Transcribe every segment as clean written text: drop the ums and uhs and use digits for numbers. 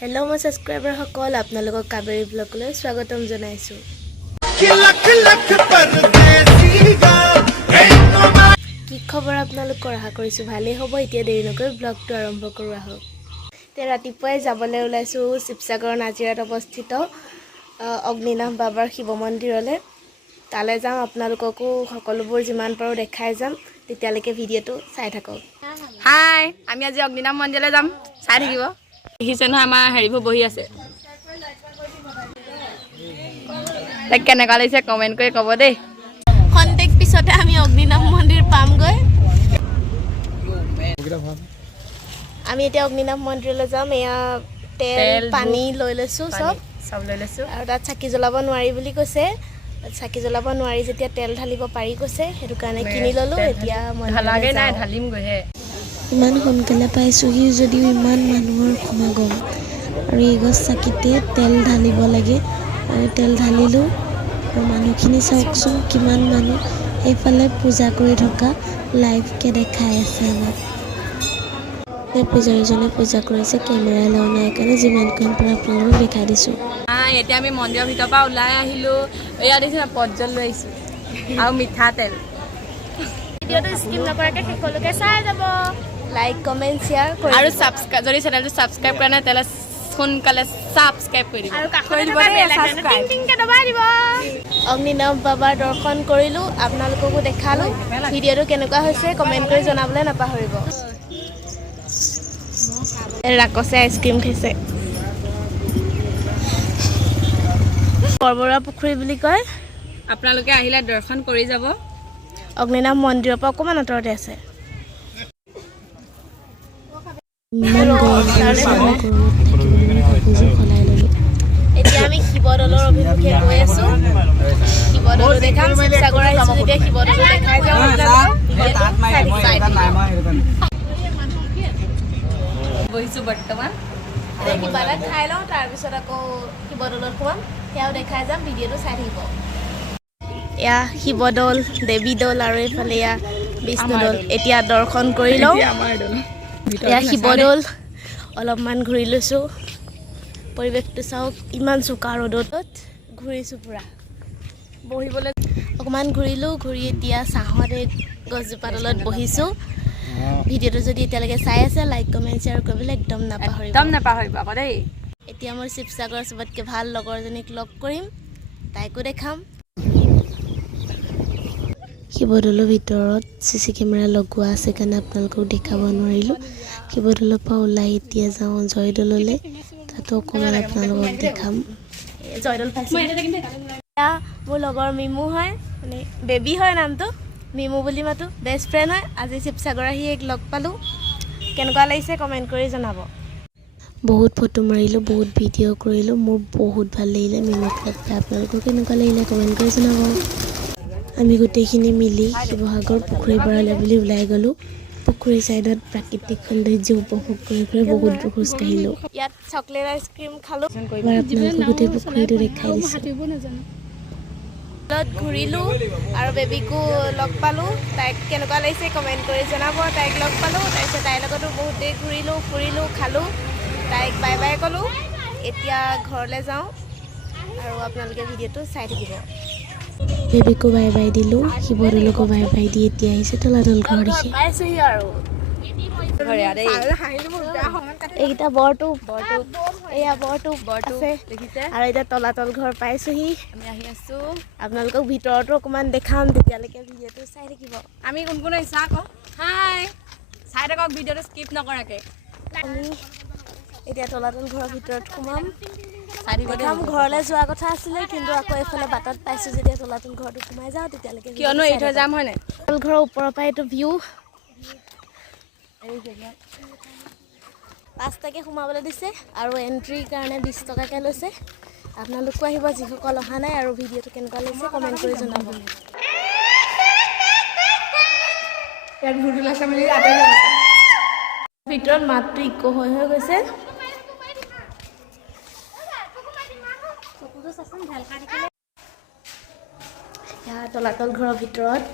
hello मैं subscriber सकल आपनालोকক काबेरी ब्लगলৈ स्वागतम জনাইছো কি খবৰ আপোনালোকৰ আশা কৰিছো ভালেই হ'ব এতিয়া দেৰি নকৰি ব্লগটো আৰম্ভ কৰো আহক তে ৰাতিপুৱাই যাবলৈ ওলাইছো sivsagar নাজিৰাত অৱস্থিত অগ্নিনাভ বাবাৰ শিৱ মন্দিৰলৈ তালে যাম আপোনালোককো সকলোবোৰ যিমান পাৰো দেখাই যাম তেতিয়ালৈকে ভিডিঅটো চাই থাকক হাই আমি আজি অগ্নিনাভ মন্দিৰলৈ যাম চাই থাকিব দেখিছে নহয় আমাৰ হেৰিবোৰ বহি আছে তাক কেনেকুৱা লাগিছে কমেন্ট কৰি ক'ব দেই খন্তেক পিছতে আমি অগ্নিনাভ মন্দিৰ পামগৈ আমি এতিয়া অগ্নিনাভ মন্দিৰলৈ যাম এয়া তেল পানী লৈ লৈছো সব লৈ লৈছো আৰু তাত চাকি জ্বলাব নোৱাৰি বুলি কৈছে চাকি জ্বলাব নোৱাৰি যেতিয়া তেল ঢালিব পাৰি কৈছে হেতু কাৰণে কিনি ললো এতিয়া ঢালাগে নাই ঢালিম গহে ইমান সোনকালে পাইছোহি যদিও ইমান মানুহৰ সমাগম আৰু এই গছ চাকিতে তেল ঢালিব লাগে আৰু তেল ঢালিলো আৰু মানুহখিনি চাওকচোন কিমান মানুহ এইফালে পূজা কৰি থকা লাইভকে দেখাই আছে আমাক এই পূজাৰীজনে পূজা কৰিছে কেমেৰা লোৱা নাই কাৰণে যিমানখন পৰা আপোনালোকক দেখাই দিছোঁ এতিয়া আমি মন্দিৰৰ ভিতৰৰ পৰা ওলাই আহিলো এয়া দেখিছে পজ্জল লৈ আহিছো আৰু মিঠা তেল ভিডিঅ'টো স্কিপ নকৰাকৈ শেষলৈকে চাই যাব লাইক কমেন্ট শ্বেয়াৰ কৰি আৰু সাবস্ক্ৰাইব যদি চেনেলটো সাবস্ক্ৰাইব কৰা নাই তেলে সোনকালে সাবস্ক্ৰাইব কৰি দিব আৰু কাষতে থকা বেল আইকনটো টিং টিংকে দবাই দিব অগ্নিনাভ বাবাৰ দৰ্শন কৰিলো আপোনালোককো দেখালো ভিডিঅ'টো কেনেকুৱা হৈছে কমেন্ট কৰি জনাবলৈ নাপাহৰিব ৰাকছে আইচক্ৰীম খাইছে বৰবৰুৱা পুখুৰী বুলি কয় আপোনালোকে আহিলে দৰ্শন কৰি যাব অগ্নিনাভ মন্দিৰৰ পৰা অকমান আঁতৰতে আছে এতিয়া আমি শিৱদৌলৰ অভিমুখে গৈ আছো শিৱদৌল দেখাম sivsagar আহিছো যেতিয়া শিৱদৌল দেখাই যাম বহিছো বৰ্তমান কিবা এটা খাই লওঁ তাৰপিছত আকৌ শিৱদৌলত সোমাম সেয়াও দেখাই যাম ভিডিঅ'টো চাই থাকিব এয়া শিৱদৌল দেৱী দৌল আৰু এইফালে এয়া বিষ্ণুদৌল এতিয়া দৰ্শন কৰি লওঁ এয়া শিৱদৌল অলপমান ঘূৰি লৈছোঁ পৰিৱেশটো চাওক ইমান চোকা ৰ'দত ঘূৰিছোঁ পূৰা বহিবলৈ অকণমান ঘূৰিলোঁ ঘূৰি এতিয়া ছাঁহত এই গছজোপা তলত বহিছোঁ ভিডিঅ'টো যদি এতিয়ালৈকে চাই আছে লাইক কমেণ্ট শ্বেয়াৰ কৰিবলৈ একদম নাপাহৰিব আকৌ দেই এতিয়া মই sivsagar চবতকৈ ভাল লগৰজনীক লগ কৰিম তাইকো দেখাম শিৱদৌলৰ ভিতৰত চিচি কেমেৰা লগোৱা আছে কাৰণে আপোনালোকক দেখাব নোৱাৰিলোঁ শিৱদৌলৰ পৰা ওলাই এতিয়া যাওঁ জয়দৌললৈ তাতো অকণমান আপোনালোকক দেখাম জয়দৌল মোৰ লগৰ মিমু হয় মানে বেবী হয় নামটো মিমু বুলি মাতো বেষ্ট ফ্ৰেণ্ড হয় আজি sivsagar আহি এক লগ পালোঁ কেনেকুৱা লাগিছে কমেণ্ট কৰি জনাব বহুত ফটো মাৰিলোঁ বহুত ভিডিঅ' কৰিলোঁ মোৰ বহুত ভাল লাগিলে মিমুক লগ পাই আপোনালোকক কেনেকুৱা লাগিলে কমেণ্ট কৰি জনাব আমি গোটেইখিনি মিলি শিৱসাগৰ পুখুৰীৰ পাৰলৈ বুলি ওলাই গ'লোঁ পুখুৰীৰ ছাইডত প্ৰাকৃতিক সৌন্দৰ্য উপভোগ কৰি বহুত দূৰ খোজ কাঢ়িলোঁ ইয়াত চকলেট আইচক্ৰীম খালোঁ এবাৰ আপোনালোকক গোটেই পুখুৰীটো দেখাই দিছোঁ ঘূৰিলোঁ আৰু বেবীকো লগ পালোঁ তাইক কেনেকুৱা লাগিছে কমেণ্ট কৰি জনাব তাইক লগ পালোঁ তাৰপিছত তাইৰ লগতো বহুত দেৰি ঘূৰিলোঁ ফুৰিলোঁ খালোঁ তাইক বাই বাই ক'লোঁ এতিয়া ঘৰলৈ যাওঁ আৰু আপোনালোকে ভিডিঅ'টো চাই থাকিব বেবীকো বাই বাই দিলোঁ শিৱদৌলকো বাই বাই দি এতিয়া আহিছে তলাতল ঘৰ দেখি এইকেইটা বৰটো এয়া বৰটো আছে আৰু এতিয়া তলাতল ঘৰ পাইছোহি আমি আহি আছো আপোনালোকক ভিতৰতো অকণমান দেখাম তেতিয়ালৈকে ভিডিঅ'টো চাই থাকিব আমি কোন কোন আহিছা আকৌ হাই চাই থাকক ভিডিঅ'টো স্কিপ নকৰাকৈ আমি এতিয়া তলাতল ঘৰৰ ভিতৰত সোমাম দেখাম ঘৰলৈ যোৱা কথা আছিলে কিন্তু আকৌ এইফালে বাটত পাইছোঁ যেতিয়া তলাতল ঘৰটো সোমাই যাওঁ তেতিয়ালৈকে কিয়নো এৰি থৈ যাম হয়নে তলাতল ঘৰৰ ওপৰৰ পৰা এইটো ভিউ 5 টাকৈ সোমাবলৈ দিছে আৰু এণ্ট্ৰিৰ কাৰণে 20 টকাকৈ লৈছে আপোনালোকো আহিব যিসকল অহা নাই আৰু ভিডিঅ'টো কেনেকুৱা লাগিছে কমেণ্ট কৰি জনাব ভিতৰত মাতটো ইকো হৈ গৈছে তলাতল ঘৰৰ ভিতৰত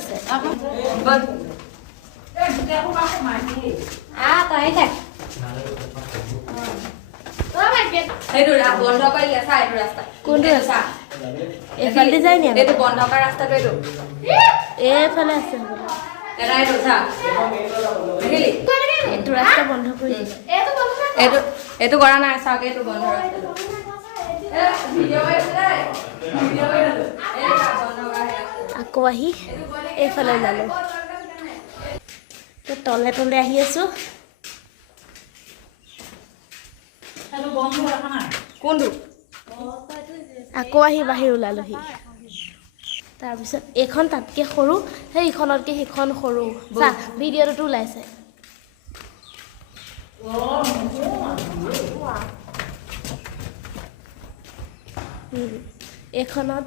লৈছে বন্ধ কৰিলে চা এইটো ৰাস্তা কোনটো ৰাস্তা এইফালে যায় নি এইটো বন্ধ কৰা ৰাস্তাটো এইফালে আছে এইটো চা দেখিলি এইটো ৰাস্তা বন্ধ কৰি এইটো কৰা নাই চাওক এইটো বন্ধ ৰাস্তা আকৌ আহি এইফালে ওলালো তলে তলে আহি আছো কোনটো আকৌ আহি বাহিৰ ওলালোহি তাৰপিছত এইখন তাতকৈ সৰু সেইখনতকৈ সেইখন সৰু চা ভিডিঅ'টোতো ওলাইছে এইখনত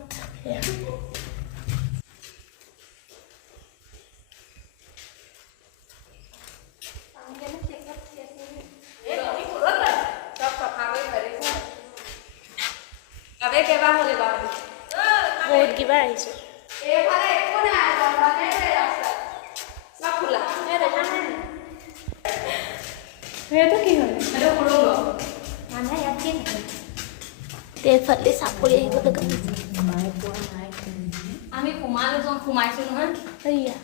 বহুত কিবা আহিছে সেইটো কি হয় এইফালে চাপৰি আহিব লগা আমি সোমাইছো নহয় সেয়া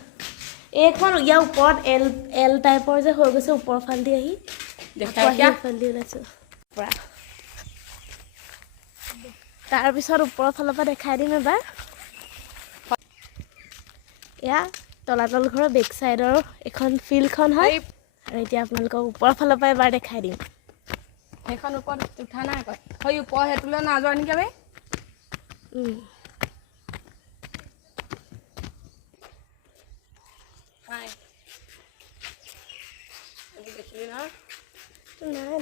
এইখন ইয়াৰ ওপৰত এল টাইপৰ যে হৈ গৈছে ওপৰৰ ফালদি আহি ফালদি ওলাইছো তাৰপিছত ওপৰৰ ফালৰ পৰা দেখাই দিম এবাৰ এয়া তলাতল ঘৰৰ বেক চাইডৰ এখন ফিল্ডখন হয় আৰু এতিয়া আপোনালোকক ওপৰৰ ফালৰ পৰা এবাৰ দেখাই দিম সেইখন ওপৰত উঠা নাই আকৌ সেই ওপৰ সেইটোলৈ নাযোৱা নেকি আমি নাই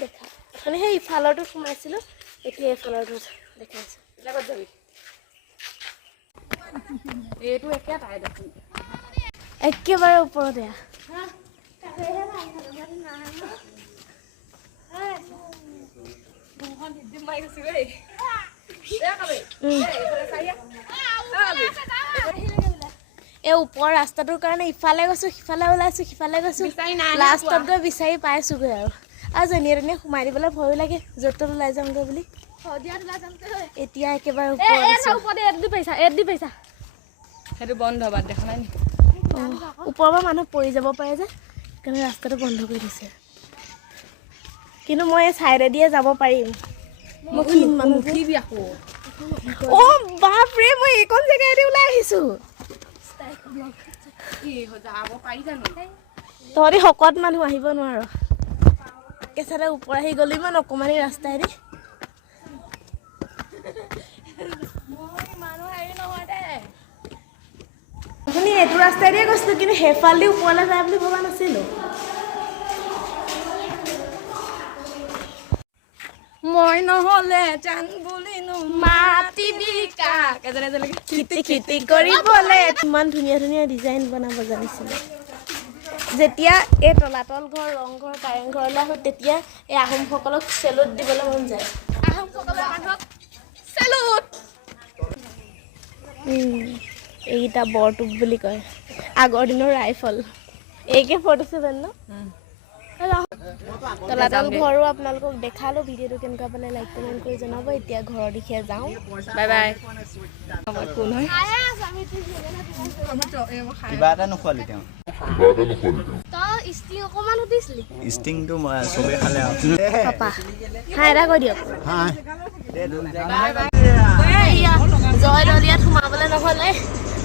দেখা মানে সেই ইফালৰটো সোমাইছিলোঁ এতিয়া এইফালৰটো দেখাইছোঁ ক'ত যাবি এইটো একেটাই দেখোন একেবাৰে ওপৰতে এই ওপৰৰ ৰাস্তাটোৰ কাৰণে ইফালে গৈছোঁ সিফালে ওলাইছোঁ সিফালে গৈছোঁ লাষ্টত গৈ বিচাৰি পাইছোঁগৈ আৰু যেনিয়ে তেনিয়ে সোমাই দিবলৈ ভয়ো লাগে য'ত ত'ত ওলাই যামগৈ বুলি এতিয়া একেবাৰে সেইটো বন্ধ বাদ দেখা নাই নেকি ওপৰৰ পৰা মানুহ পৰি যাব পাৰে যে সেইকাৰণে ৰাস্তাটো বন্ধ কৰি দিছে কিন্তু মই এই চাইডেদিয়ে যাব পাৰিম বাপৰে মই এইকণ জেগাইদি ওলাই আহিছোঁ তহঁতি শকত মানুহ আহিব নোৱাৰ কেঁচাতে ওপৰ আহি গ'লি মই অকণমানি ৰাস্তাইদি আপুনি এইটো ৰাস্তাইদিয়ে গৈছিলোঁ কিন্তু সেইফালেদি ওপৰলৈ যায় বুলি ভবা নাছিলোঁ মই নহ'লে জান বুলি মাতিবি কাক খেতি কৰিবলৈ ইমান ধুনীয়া ধুনীয়া ডিজাইন বনাব জানিছিলোঁ যেতিয়া এই তলাতল ঘৰ ৰংঘৰ কাৰেংঘৰলৈ আহোঁ তেতিয়া এই আহোমসকলক চেলুট দিবলৈ মন যায় আহোমসকলৰ মানুহক চেলুট এইকেইটা বৰটোপ বুলি কয় আগৰ দিনৰ ৰাইফল AK-47 ন তলাতল ঘৰো আপোনালোকক দেখালোঁ ভিডিঅ'টো কেনেকুৱা পালে লাইক কমেণ্ট কৰি জনাব এতিয়া ঘৰৰ দিশে যাওঁ বাই বাই কোন হয় কিবা এটা নোখোৱালি তেওঁ ষ্টিং অকণমান সুধিছিলি ষ্টিংটো চবেই খালে পাপা হাই এটা কৈ দিয়ক জয়দলিয়াত সোমাবলৈ নহ'লে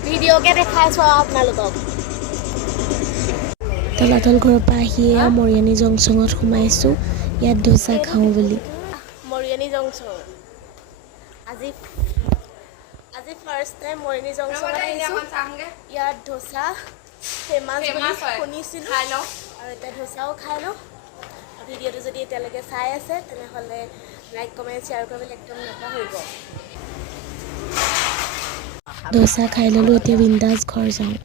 ভিডিঅ'কে দেখাইছোঁ আৰু আপোনালোকক তলাতল ঘৰৰ পৰা আহিয়ে মৰিয়নি জংচনত সোমাইছোঁ ইয়াত ডোচা খাওঁ বুলি মৰিয়নি জংচন আজি ফাৰ্ষ্ট টাইম মৰিয়নি জংচনত আহিছোঁ ইয়াত ডোচা ফেমাছ বুলি শুনিছিলোঁ আৰু এতিয়া ডোচাও খাই লওঁ ভিডিঅ'টো যদি এতিয়ালৈকে চাই আছে তেনেহ'লে লাইক কমেণ্ট শ্বেয়াৰ কৰিবলৈ একদম নাপাহৰিব ডোচা খাই ল'লোঁ এতিয়া বিন্দাছ ঘৰ যাওঁ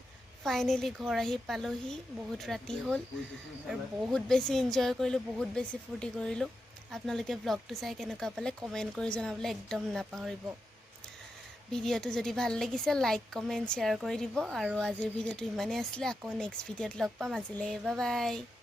ফাইনেলি ঘৰ আহি পালোহি বহুত ৰাতি হ'ল আৰু বহুত বেছি এনজয় কৰিলোঁ বহুত বেছি ফূৰ্তি কৰিলোঁ আপোনালোকে ব্লগটো চাই কেনেকুৱা পালে কমেণ্ট কৰি জনাবলৈ একদম নাপাহৰিব ভিডিঅ'টো যদি ভাল লাগিছে লাইক কমেণ্ট শ্বেয়াৰ কৰি দিব আৰু আজিৰ ভিডিঅ'টো ইমানেই আছিলে আকৌ নেক্সট ভিডিঅ'ত লগ পাম আজিলৈ বাই বাই